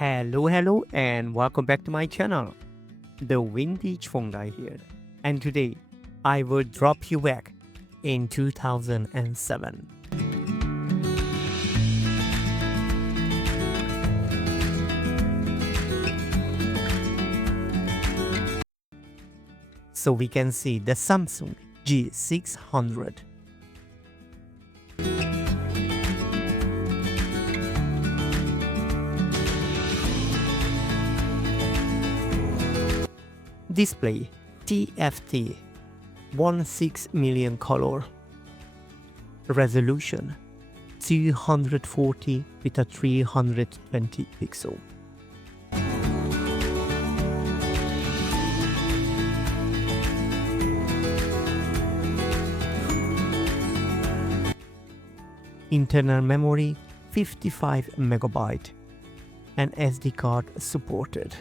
Hello, and welcome back to my channel. The Vintage Phone Guy here. And today, I will drop you back in 2007. So we can see the Samsung G600. Display TFT 16 million color. Resolution 240 with a 320 pixel. Internal memory 55 megabyte and SD card supported.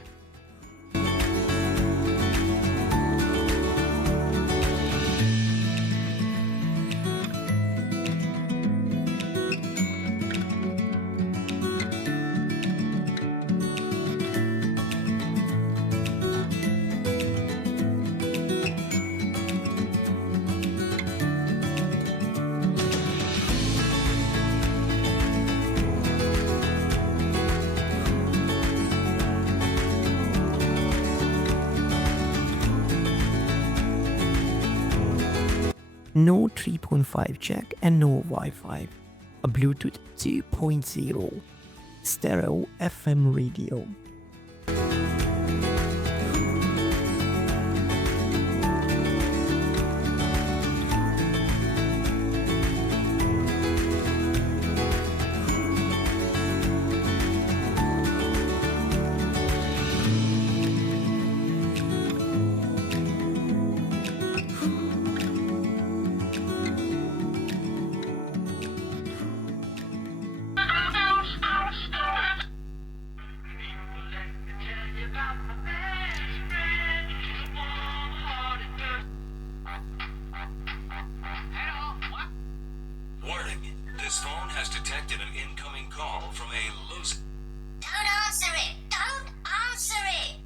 No 3.5 jack and no Wi-Fi. A Bluetooth 2.0 stereo FM radio. This phone has detected an incoming call from a loose. Don't answer it! Don't answer it!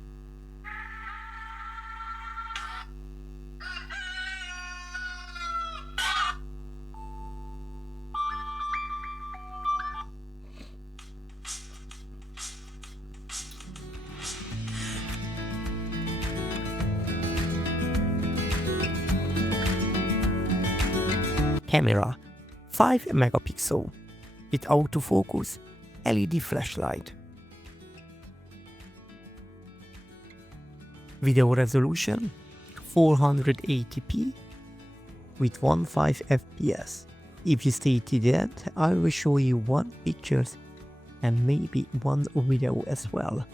Camera 5 megapixel with autofocus LED flashlight. Video resolution 480p with 15 fps. If you stay to that, I will show you one pictures and maybe one video as well.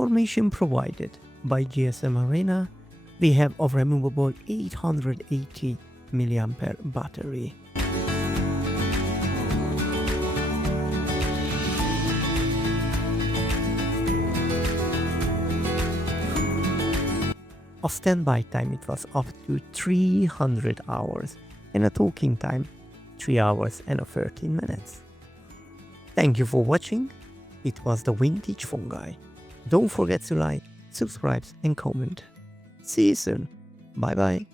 information provided by GSM Arena, we have a removable 880 milliampere battery. A standby time it was up to 300 hours and a talking time 3 hours and 13 minutes. Thank you for watching. It was the Vintage Phone Guy. Don't forget to like, subscribe and comment. See you soon. Bye bye.